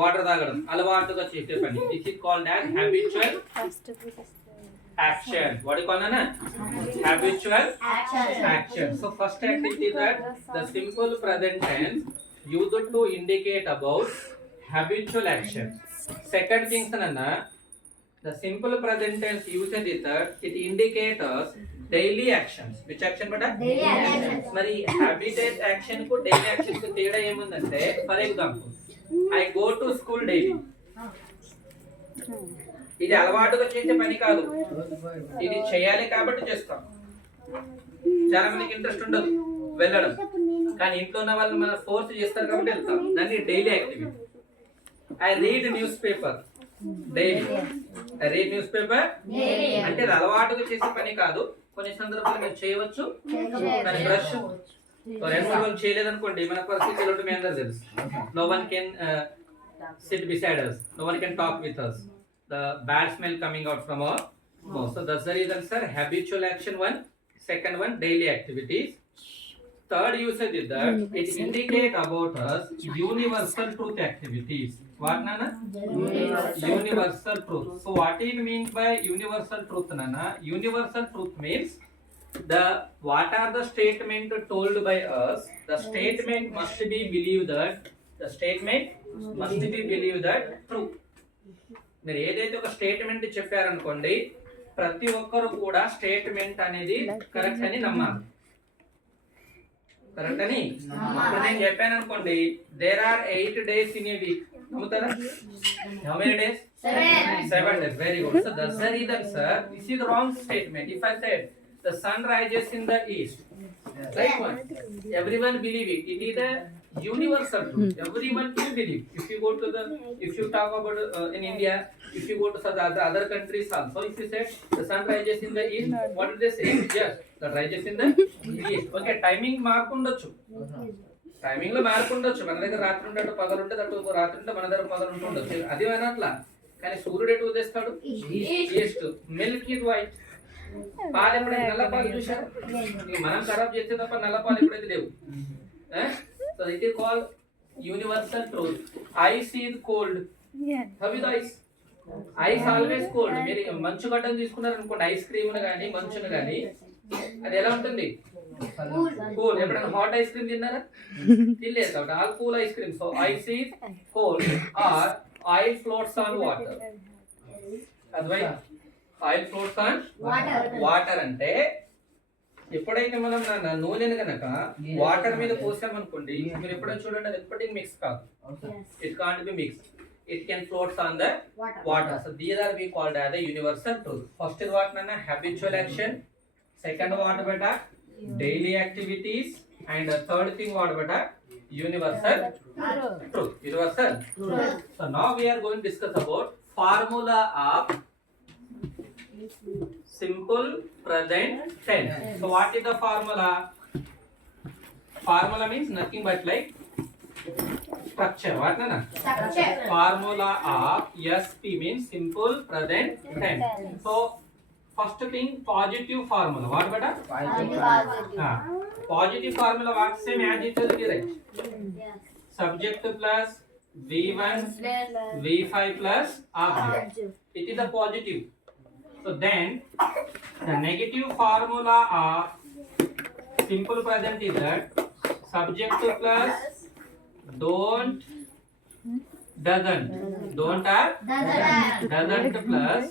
వాటర్ తాగడం అలవాటుగా చేసే పని. This is called as habitual action. What do you call it? Habitual action. So first activity that the simple present tense used to indicate about habitual action. Second thing sanana, the simple present tense used is that it indicates us daily actions. Which action bata? Daily actions. Mari habitual action ku daily action ku teda emundante, for example, I go to school daily. ఇది అలవాటుగా చేసే పని కాదు, ఇది చేయాలి కాబట్టి చేస్తాం. చాలా మందికి ఇంట్రెస్ట్ ఉండదు వెళ్ళడం, కానీ ఇంట్లో ఉన్న వాళ్ళు మన ఫోర్స్ చేస్తారు కాబట్టి వెళ్తాం. దాన్ని daily activity. I read news paper daily. I read news paper అంటే అది అలవాటుగా చేసే పని కాదు. కొన్ని సందర్భాలు మీరు చేయవచ్చు, కానీ బ్రష్ 2 రోజులు చేయలేదనుకోండి మన పరిస్థితి ఎలా మీ అందరూ తెలుసు. No one can sit beside us, no one can talk with us, the bad smell coming out from our mouth. So that's the reason, sir. Habitual action one. Second one, daily activities. Third usage is that it indicate about us universal truth activities. What nana? Universal truth. So what it means by universal truth nana? Universal truth means what are the statement told by us? The statement must be believed that true. మీరు ఏదైతే ఒక స్టేట్మెంట్ చెప్పారనుకోండి, ప్రతి ఒక్కరు కూడా స్టేట్మెంట్ అనేది కరెక్ట్ అని నమ్మాలి. కరెక్ట్ అని ఇప్పుడు నేను చెప్పాను అనుకోండి, there are 8 days in a week. నమ్ముతారా? How many days? 7 days. Very good. So that's the reason, sir. This is the wrong statement. If I said the sun rises in the east, right one, everyone believe it. It is a universal truth. Everyone can believe. If you talk about in India, if you go to other countries also, if you say the sun rises in the east, what do they say? Yes, that rises in the east. Okay, timing మార్కుండొచ్చు, timing లో మార్కుండొచ్చు. మన దగ్గర రాత్రి ఉంటే పగలు ఉంటే అటు రాత్రి ఉంటే మన దగ్గర పగలు ఉంటుండొచ్చు. అది అట్లా. కానీ సూర్యుడు ఎటు ఉదయిస్తాడు? ఈస్ట్. Milk is white. పాలు ఎప్పుడైతే నల్ల పాలు చూసారు? మనం ఖరాబ్ చేస్తే తప్ప నల్ల పాలు ఎప్పుడైతే లేవు. So it is called universal truth. Ice is cold. How is ice? Ice always cold. మీరు మంచు గడ్డను తీసుకున్నారు అనుకోండి, ఐస్ క్రీమ్ గానీ మంచును గానీ, అది ఎలా ఉంటుంది? కూల్. ఎప్పుడైనా హాట్ ఐస్ క్రీమ్ తిన్నారా? తినలేదు కాబట్టి all cool ice cream. So ice is cold or oil floats on water. అద్వై ఆయిల్ ఫ్లోట్స్ ఆన్ వాటర్ అంటే ఎప్పుడైతే మనం నూనెను కనుక వాటర్ మీద పోసామనుకోండి, మీరు ఎప్పుడైనా చూడండి, అది ఎప్పటికీ మిక్స్ కాదు. It can't be mix. It can float on the water. So these are we called as the universal truth. First is what nana? Habitual action. Second what beta? Daily activities. And the third thing what beta? Universal truth. Universal truth. So now we are going to discuss about formula of simple present tense. So what is the formula? Formula means nothing but like structure. What nana? Structure. Formula of SP means simple present tense. So first thing, positive formula. What beta? Positive formula what? Same as it is, right? Subject plus V1 V5 plus object. It is the positive. So then the negative formula of simple present is that subject plus don't, doesn't plus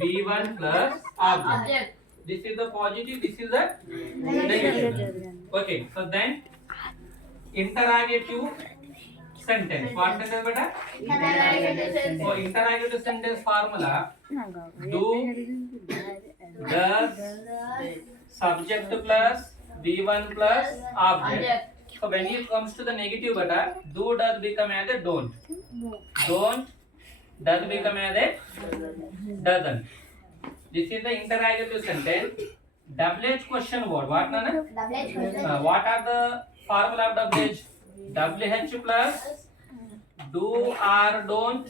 V1 plus object. This is the positive, this is the negative. Okay, so then interrogative sentence. What sentence beta? So interrogative sentence formula: do, does, subject plus V1 plus object. So when it comes to the negative beta, do does become as a don't does become as a doesn't. This is the interrogative sentence. WH question word. What nana? What are the formula of WH? WH plus do or don't,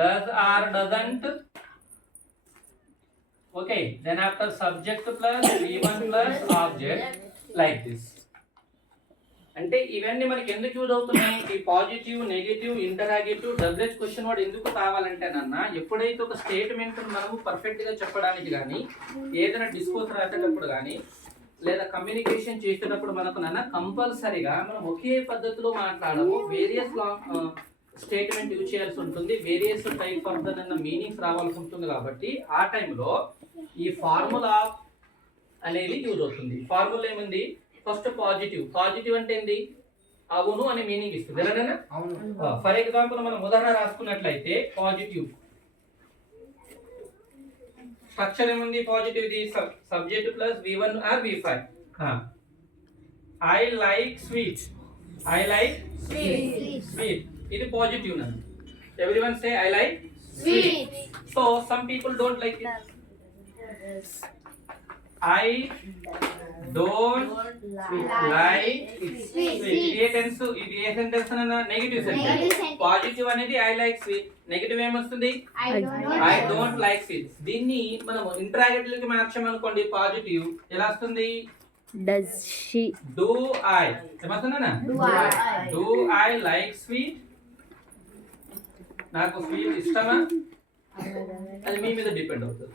does or doesn't. Okay, then after subject plus V1 plus object, like this. అంటే ఇవన్నీ మనకి ఎందుకు use అవుతున్నాయి? ఈ positive, negative, interrogative, WH question word ఎందుకు కావాలంటే నాన్న, ఎప్పుడైతే ఒక స్టేట్మెంట్ మనము పర్ఫెక్ట్ గా చెప్పడానికి కానీ, ఏదైనా డిస్కోర్స్ రాసేటప్పుడు కానీ, లేదా కమ్యూనికేషన్ చేసేటప్పుడు మనకు నాన్న కంపల్సరీగా మనం ఒకే పద్ధతిలో మాట్లాడము, వేరియస్ స్టేట్మెంట్ యూజ్ చేయాల్సి ఉంటుంది, various type of the meanings రావాల్సి ఉంటుంది. కాబట్టి ఆ టైంలో ఈ ఫార్ములా అనేది యూజ్ అవుతుంది. ఫార్ములా ఏముంది? First positive. పాజిటివ్ అంటే ఏంది? అవును అనే మీనింగ్ ఇస్తుంది. ఎలాగైనా ఫర్ ఎగ్జాంపుల్ మనం ఉదాహరణ రాసుకున్నట్లయితే పాజిటివ్ స్ట్రక్చర్ ఏముంది? Positive the subject plus V1 or V5. I like sweets. I like sweet. ఇది పాజిటివ్ నందు. Everyone say I like sweet. So some people don't like it. I don't like sweet. ఇది ఏ tense? ఇది ఏ sentence అన్న? Negative sentence. Positive అనేది I like sweet. Negative ఏమొస్తుంది? I don't like sweet. దీన్ని మనం ఇంటరాగేటివ్ కి మార్చామనుకోండి, పాజిటివ్ ఎలా వస్తుంది? Does she? Do I? ఏమవుతుందన్నా? Do I like sweet? నాకు స్వీట్ ఇష్టమా? అది మీ మీద డిపెండ్ అవుతుంది.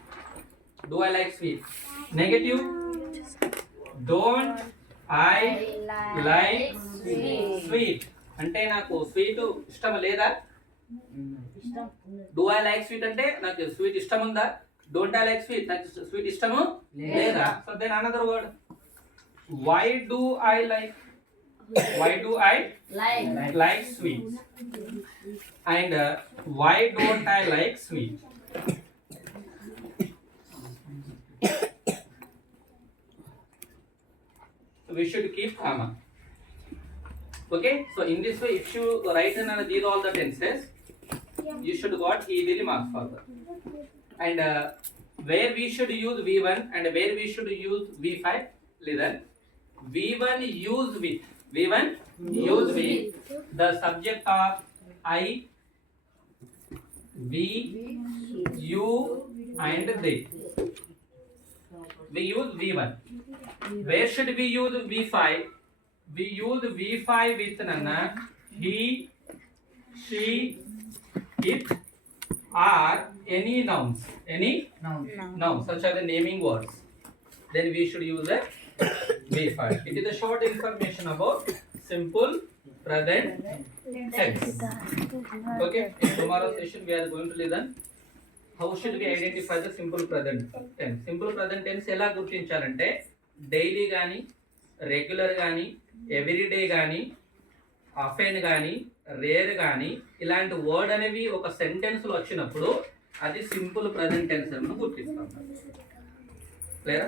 Do I like sweet? Negative. Don't I like sweet? అంటే నాకు స్వీట్ ఇష్టం లేదా? Do I like sweet అంటే నాకు స్వీట్ ఇష్టం ఉందా? Don't I like sweet? నాకు స్వీట్ ఇష్టము లేదా? So then another word. Why do I like? Why do I like sweet? And why don't I like sweet? We should keep comma. Okay, so in this way, if you write and these all the tenses, you should got easily marks for that. And where we should use V1 and where we should use V5, listen. V1 use with. V1 use with the subject of I, we, you and they. We use V1. Where should we use V5? We use V5 with nana, he, she, it, or any nouns. Any nouns such as the naming words. Then we should use a V5. It is a short information about simple present tense. Okay. In tomorrow's session we are going to listen how should we identify the simple present tense. Simple present tense ఎలా గుర్తించాలంటే డైలీ కానీ, రెగ్యులర్ కానీ, ఎవ్రీడే కానీ, ఆఫెన్ కానీ, రేర్ కానీ ఇలాంటి వర్డ్ అనేవి ఒక సెంటెన్స్ లో వచ్చినప్పుడు అది సింపుల్ ప్రెజెంట్ టెన్స్ అని గుర్తిస్తాం. లేదా